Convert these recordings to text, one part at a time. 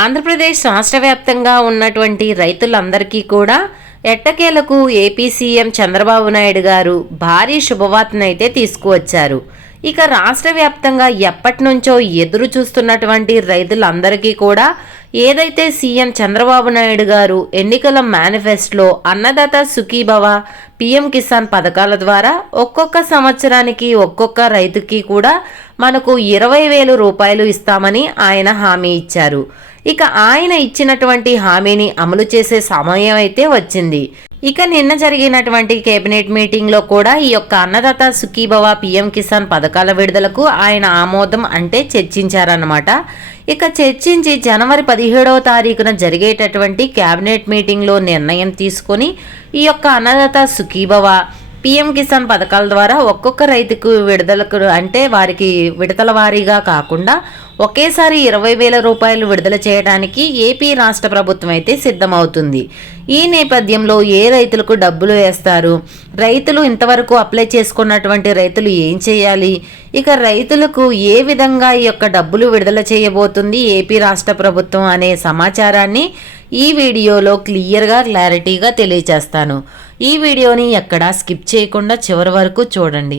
ఆంధ్రప్రదేశ్ రాష్ట్ర వ్యాప్తంగా ఉన్నటువంటి రైతులందరికీ కూడా ఎట్టకేలకు ఏపీ సీఎం చంద్రబాబు నాయుడు గారు భారీ శుభవార్తనైతే తీసుకువచ్చారు. ఇక రాష్ట్ర వ్యాప్తంగా ఎప్పటి నుంచో ఎదురు చూస్తున్నటువంటి రైతులందరికీ కూడా ఏదైతే సీఎం చంద్రబాబు నాయుడు గారు ఎన్నికల మేనిఫెస్టోలో అన్నదాత సుఖీభవ పిఎం కిసాన్ పథకాల ద్వారా ఒక్కొక్క సంవత్సరానికి ఒక్కొక్క రైతుకి కూడా మనకు ఇరవై వేలు రూపాయలు ఇస్తామని ఆయన హామీ ఇచ్చారు. ఇక ఆయన ఇచ్చినటువంటి హామీని అమలు చేసే సమయం అయితే వచ్చింది. ఇక నిన్న జరిగినటువంటి కేబినెట్ మీటింగ్లో కూడా ఈ యొక్క అన్నదాత సుఖీభవ పిఎం కిసాన్ పథకాల విడుదలకు ఆయన ఆమోదం అంటే చర్చించారన్నమాట. ఇక చర్చించి జనవరి పదిహేడవ తారీఖున జరిగేటటువంటి కేబినెట్ మీటింగ్లో నిర్ణయం తీసుకొని ఈ యొక్క అన్నదాత సుఖీభవ పిఎం కిసాన్ పథకాల ద్వారా ఒక్కొక్క రైతుకు విడుదలకు అంటే వారికి విడతల వారీగా కాకుండా ఒకేసారి ఇరవై వేల రూపాయలు విడుదల చేయడానికి ఏపీ రాష్ట్ర ప్రభుత్వం అయితే సిద్ధమవుతుంది. ఈ నేపథ్యంలో ఏ రైతులకు డబ్బులు వేస్తారు? రైతులు ఇంతవరకు అప్లై చేసుకున్నటువంటి రైతులు ఏం చేయాలి? ఇక రైతులకు ఏ విధంగా ఈ యొక్క డబ్బులు విడుదల చేయబోతుంది ఏపీ రాష్ట్ర ప్రభుత్వం అనే సమాచారాన్ని ఈ వీడియోలో క్లియర్గా క్లారిటీగా తెలియచేస్తాను. ఈ వీడియోని ఎక్కడా స్కిప్ చేయకుండా చివరి వరకు చూడండి.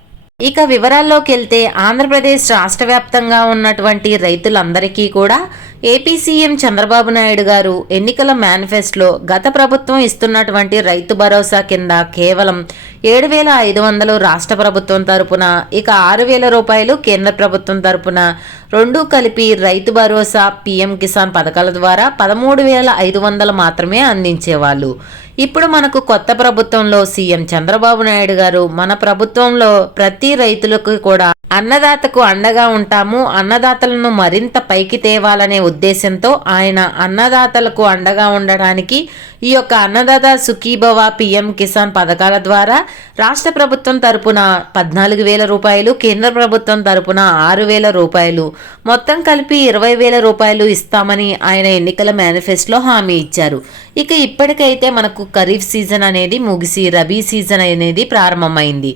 ఇక వివరాల్లోకి వెళ్తే ఆంధ్రప్రదేశ్ రాష్ట్ర వ్యాప్తంగా ఉన్నటువంటి రైతులందరికీ కూడా ఏపీ సీఎం చంద్రబాబు నాయుడు గారు ఎన్నికల మేనిఫెస్టోలో గత ప్రభుత్వం ఇస్తున్నటువంటి రైతు భరోసా కింద కేవలం ఏడు వేల ఐదు వందలు రాష్ట్ర ప్రభుత్వం తరపున ఇక ఆరు వేల రూపాయలు కేంద్ర ప్రభుత్వం తరపున రెండు కలిపి రైతు భరోసా పీఎం కిసాన్ పథకాల ద్వారా పదమూడు వేల ఐదు వందలు మాత్రమే అందించేవాళ్ళు. ఇప్పుడు మనకు కొత్త ప్రభుత్వంలో సీఎం చంద్రబాబు నాయుడు గారు మన ప్రభుత్వంలో ప్రతి రైతులకు కూడా అన్నదాతకు అండగా ఉంటాము అన్నదాతలను మరింత పైకి తేవాలనే ఉద్దేశంతో ఆయన అన్నదాతలకు అండగా ఉండడానికి ఈ యొక్క అన్నదాత సుఖీభవ పిఎం కిసాన్ పథకాల ద్వారా రాష్ట్ర ప్రభుత్వం తరపున పద్నాలుగు వేల రూపాయలు కేంద్ర ప్రభుత్వం తరపున ఆరు వేల రూపాయలు మొత్తం కలిపి ఇరవై వేల రూపాయలు ఇస్తామని ఆయన ఎన్నికల మేనిఫెస్టోలో హామీ ఇచ్చారు. ఇక ఇప్పటికైతే మనకు ఖరీఫ్ సీజన్ అనేది ముగిసి రబీ సీజన్ అనేది ప్రారంభమైంది.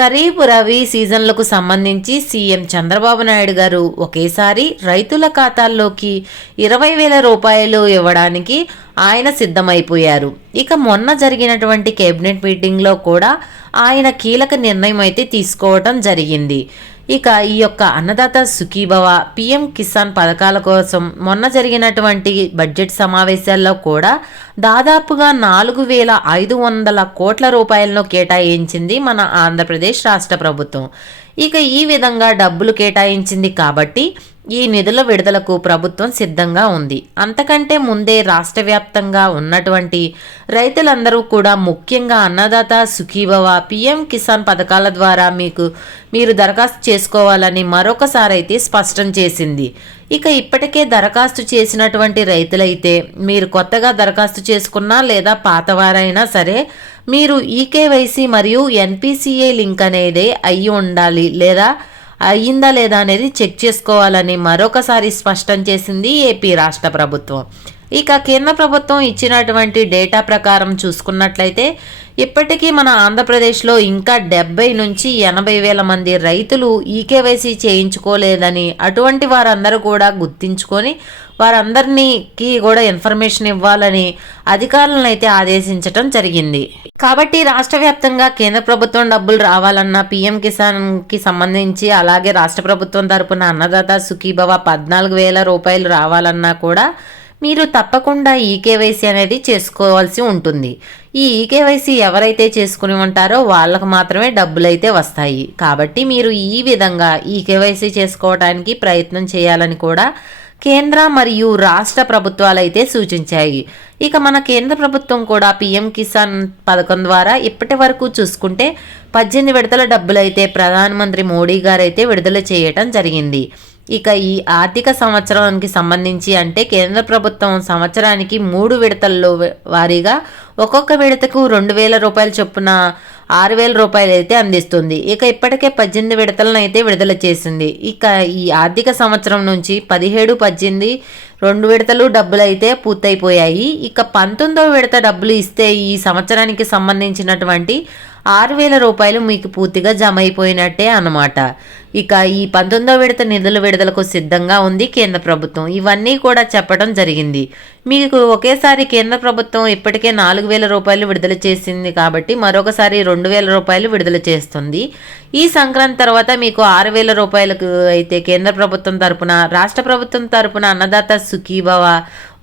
ఖరీఫ్ రబీ సీజన్లకు సంబంధించి సీఎం చంద్రబాబు నాయుడు గారు ఒకేసారి రైతుల ఖాతాల్లోకి ఇరవై వేల రూపాయలు ఇవ్వడానికి ఆయన సిద్ధమైపోయారు. ఇక మొన్న జరిగినటువంటి కేబినెట్ మీటింగ్లో కూడా ఆయన కీలక నిర్ణయం అయితే తీసుకోవటం జరిగింది. ఇక ఈ యొక్క అన్నదాత సుఖీభవ పిఎం కిసాన్ పథకాల కోసం మొన్న జరిగినటువంటి బడ్జెట్ సమావేశాల్లో కూడా దాదాపుగా నాలుగు వేల ఐదు వందల కోట్ల రూపాయలను కేటాయించింది మన ఆంధ్రప్రదేశ్ రాష్ట్ర ప్రభుత్వం. ఇక ఈ విధంగా డబ్బులు కేటాయించింది కాబట్టి ఈ నిధుల విడుదలకు ప్రభుత్వం సిద్ధంగా ఉంది. అంతకంటే ముందే రాష్ట్ర వ్యాప్తంగా ఉన్నటువంటి రైతులందరూ కూడా ముఖ్యంగా అన్నదాత సుఖీభవ పిఎం కిసాన్ పథకాల ద్వారా మీకు మీరు దరఖాస్తు చేసుకోవాలని మరొకసారి అయితే స్పష్టం చేసింది. ఇక ఇప్పటికే దరఖాస్తు చేసినటువంటి రైతులైతే మీరు కొత్తగా దరఖాస్తు చేసుకున్నా లేదా పాతవారైనా సరే మీరు ఈకేవైసీ మరియు ఎన్పిసిఏ లింక్ అనేది అయ్యి ఉండాలి లేదా అయ్యిందా లేదా అనేది చెక్ చేసుకోవాలని మరొకసారి స్పష్టం చేసింది ఏపీ రాష్ట్ర ప్రభుత్వం. ఇక కేంద్ర ప్రభుత్వం ఇచ్చినటువంటి డేటా ప్రకారం చూసుకున్నట్లయితే ఇప్పటికీ మన ఆంధ్రప్రదేశ్లో ఇంకా డెబ్బై నుంచి ఎనభై వేల మంది రైతులు ఈకేవైసీ చేయించుకోలేదని అటువంటి వారందరూ కూడా గుర్తించుకొని వారందరినీకి కూడా ఇన్ఫర్మేషన్ ఇవ్వాలని అధికారులను అయితే ఆదేశించటం జరిగింది. కాబట్టి రాష్ట్ర వ్యాప్తంగా కేంద్ర ప్రభుత్వం డబ్బులు రావాలన్న పీఎం కిసాన్కి సంబంధించి అలాగే రాష్ట్ర ప్రభుత్వం తరపున అన్నదాత సుఖీభవ పద్నాలుగు వేల రూపాయలు రావాలన్నా కూడా మీరు తప్పకుండా ఈకేవైసీ అనేది చేసుకోవాల్సి ఉంటుంది. ఈ ఈకేవైసీ ఎవరైతే చేసుకుని ఉంటారో వాళ్ళకు మాత్రమే డబ్బులు అయితే వస్తాయి. కాబట్టి మీరు ఈ విధంగా ఈకేవైసీ చేసుకోవడానికి ప్రయత్నం చేయాలని కూడా కేంద్ర మరియు రాష్ట్ర ప్రభుత్వాలు అయితే సూచించాయి. ఇక మన కేంద్ర ప్రభుత్వం కూడా పీఎం కిసాన్ పథకం ద్వారా ఇప్పటి వరకు చూసుకుంటే పద్దెనిమిది విడతల డబ్బులైతే ప్రధానమంత్రి మోడీ గారు అయితే విడుదల చేయటం జరిగింది. ఇక ఈ ఆర్థిక సంవత్సరానికి సంబంధించి అంటే కేంద్ర ప్రభుత్వం సంవత్సరానికి మూడు విడతల్లో వారీగా ఒక్కొక్క విడతకు రెండు వేల రూపాయల చొప్పున ఆరు వేల రూపాయలు అయితే అందిస్తుంది. ఇక ఇప్పటికే పద్దెనిమిది విడతలను అయితే విడుదల చేసింది. ఇక ఈ ఆర్థిక సంవత్సరం నుంచి పదిహేడు పద్దెనిమిది రెండు విడతలు డబ్బులు అయితే పూర్తయిపోయాయి. ఇక పంతొమ్మిదో విడత డబ్బులు ఇస్తే ఈ సంవత్సరానికి సంబంధించినటువంటి ఆరు వేల రూపాయలు మీకు పూర్తిగా జమ అయిపోయినట్టే అన్నమాట. ఇక ఈ పంతొమ్మిదో విడత నిధుల విడుదలకు సిద్ధంగా ఉంది కేంద్ర ప్రభుత్వం. ఇవన్నీ కూడా చెప్పడం జరిగింది. మీకు ఒకేసారి కేంద్ర ప్రభుత్వం ఇప్పటికే నాలుగు వేల రూపాయలు విడుదల చేసింది కాబట్టి మరొకసారి రెండు వేల రూపాయలు విడుదల చేస్తుంది. ఈ సంక్రాంతి తర్వాత మీకు ఆరు వేల రూపాయలకు అయితే కేంద్ర ప్రభుత్వం తరపున రాష్ట్ర ప్రభుత్వం తరపున అన్నదాత సుఖీభవ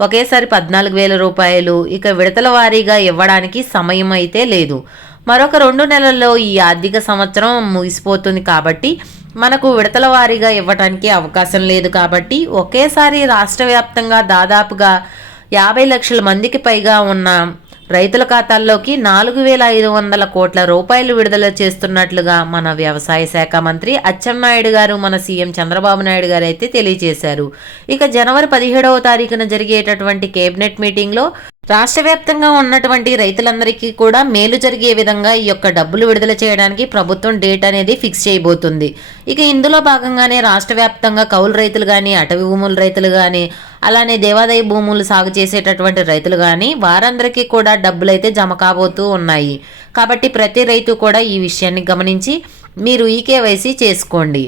ఒకేసారి పద్నాలుగు వేల రూపాయలు ఇక విడతల వారీగా ఇవ్వడానికి సమయం అయితే లేదు. మరొక రెండు నెలల్లో ఈ ఆర్థిక సంవత్సరం ముగిసిపోతుంది కాబట్టి మనకు విడతల వారీగా ఇవ్వటానికి అవకాశం లేదు కాబట్టి ఒకేసారి రాష్ట్ర వ్యాప్తంగా దాదాపుగా యాభై లక్షల మందికి పైగా ఉన్న రైతుల ఖాతాల్లోకి నాలుగు వేల ఐదు వందల కోట్ల రూపాయలు విడుదల చేస్తున్నట్లుగా మన వ్యవసాయ శాఖ మంత్రి అచ్చెన్నాయుడు గారు మన సీఎం చంద్రబాబు నాయుడు గారు అయితే తెలియజేశారు. ఇక జనవరి పదిహేడవ తారీఖున జరిగేటటువంటి కేబినెట్ మీటింగ్లో రాష్ట్ర వ్యాప్తంగా ఉన్నటువంటి రైతులందరికీ కూడా మేలు జరిగే విధంగా ఈ యొక్క డబ్బులు విడుదల చేయడానికి ప్రభుత్వం డేట్ అనేది ఫిక్స్ చేయబోతుంది. ఇక ఇందులో భాగంగానే రాష్ట్ర వ్యాప్తంగా కౌలు రైతులు కానీ అటవీ భూముల రైతులు కానీ అలానే దేవాదాయ భూములు సాగు చేసేటటువంటి రైతులు కానీ వారందరికీ కూడా డబ్బులు అయితే జమ కాబోతూ ఉన్నాయి. కాబట్టి ప్రతి రైతు కూడా ఈ విషయాన్ని గమనించి మీరు ఈకేవైసీ చేసుకోండి.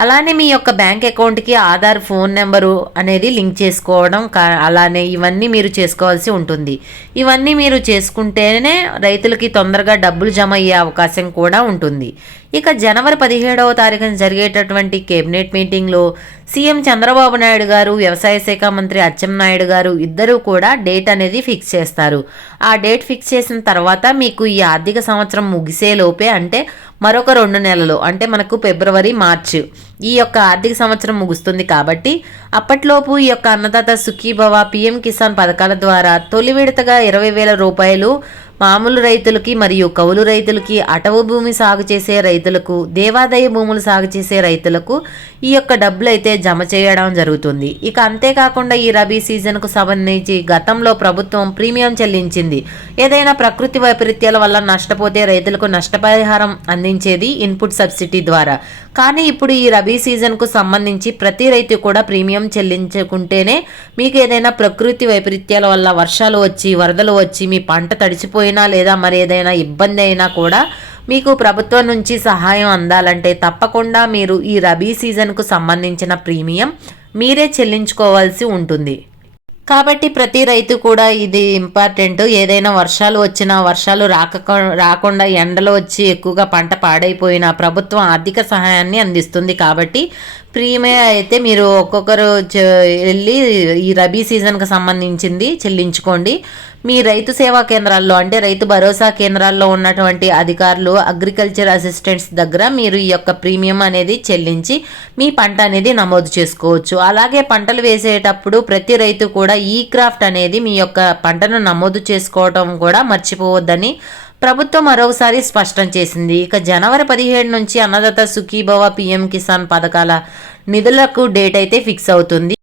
అలానే మీ యొక్క బ్యాంక్ అకౌంట్కి ఆధార్ ఫోన్ నెంబరు అనేది లింక్ చేసుకోవడం అలానే ఇవన్నీ మీరు చేసుకోవాల్సి ఉంటుంది. ఇవన్నీ మీరు చేసుకుంటేనే రైతులకి తొందరగా డబ్బులు జమ అయ్యే అవకాశం కూడా ఉంటుంది. ఇక జనవరి పదిహేడవ తారీఖున జరిగేటటువంటి కేబినెట్ మీటింగ్లో సీఎం చంద్రబాబు నాయుడు గారు వ్యవసాయ శాఖ మంత్రి అచ్చెన్నాయుడు గారు ఇద్దరూ కూడా డేట్ అనేది ఫిక్స్ చేస్తారు. ఆ డేట్ ఫిక్స్ చేసిన తర్వాత మీకు ఈ ఆర్థిక సంవత్సరం ముగిసే లోపే అంటే మరొక రెండు నెలలు అంటే మనకు ఫిబ్రవరి మార్చి. ఈ యొక్క ఆర్థిక సంవత్సరం ముగుస్తుంది కాబట్టి అప్పట్లోపు ఈ యొక్క అన్నదాత సుఖీభవ పిఎం కిసాన్ పథకాల ద్వారా తొలి విడతగా ఇరవై వేల రూపాయలు మామూలు రైతులకి మరియు కౌలు రైతులకి అటవు భూమి సాగు చేసే రైతులకు దేవాదాయ భూములు సాగు చేసే రైతులకు ఈ యొక్క డబ్బులు అయితే జమ చేయడం జరుగుతుంది. ఇక అంతేకాకుండా ఈ రబీ సీజన్కు సంబంధించి గతంలో ప్రభుత్వం ప్రీమియం చెల్లించింది. ఏదైనా ప్రకృతి వైపరీత్యాల వల్ల నష్టపోతే రైతులకు నష్టపరిహారం అందించేది ఇన్పుట్ సబ్సిడీ ద్వారా. కానీ ఇప్పుడు ఈ రబీ సీజన్కు సంబంధించి ప్రతి రైతు కూడా ప్రీమియం చెల్లించుకుంటేనే మీకు ఏదైనా ప్రకృతి వైపరీత్యాల వల్ల వర్షాలు వచ్చి వరదలు వచ్చి మీ పంట తడిచిపోయినా లేదా మరి ఏదైనా ఇబ్బంది అయినా కూడా మీకు ప్రభుత్వం నుంచి సహాయం అందాలంటే తప్పకుండా మీరు ఈ రబీ సీజన్కు సంబంధించిన ప్రీమియం మీరే చెల్లించుకోవాల్సి ఉంటుంది. కాబట్టి ప్రతి రైతు కూడా ఇది ఇంపార్టెంట్. ఏదైనా వర్షాలు వచ్చినా వర్షాలు రాక రాకుండా ఎండలు వచ్చి ఎక్కువగా పంట పాడైపోయినా ప్రభుత్వం ఆర్థిక సహాయాన్ని అందిస్తుంది కాబట్టి ప్రీమియం అయితే మీరు ఒక్కొక్కరు వెళ్ళి ఈ రబీ సీజన్కి సంబంధించింది చెల్లించుకోండి. మీ రైతు సేవా కేంద్రాల్లో అంటే రైతు భరోసా కేంద్రాల్లో ఉన్నటువంటి అధికారులు అగ్రికల్చర్ అసిస్టెంట్స్ దగ్గర మీరు ఈ యొక్క ప్రీమియం అనేది చెల్లించి మీ పంట అనేది నమోదు చేసుకోవచ్చు. అలాగే పంటలు వేసేటప్పుడు ప్రతి రైతు కూడా ఈ క్రాఫ్ట్ అనేది మీ యొక్క పంటను నమోదు చేసుకోవటం కూడా మర్చిపోవద్దని ప్రభుత్వం మరోసారి స్పష్టం చేసింది. ఇక జనవరి పదిహేడు నుంచి అన్నదాత సుఖీభవ పీఎం కిసాన్ పథకాల నిధులకు డేట్ అయితే ఫిక్స్ అవుతుంది.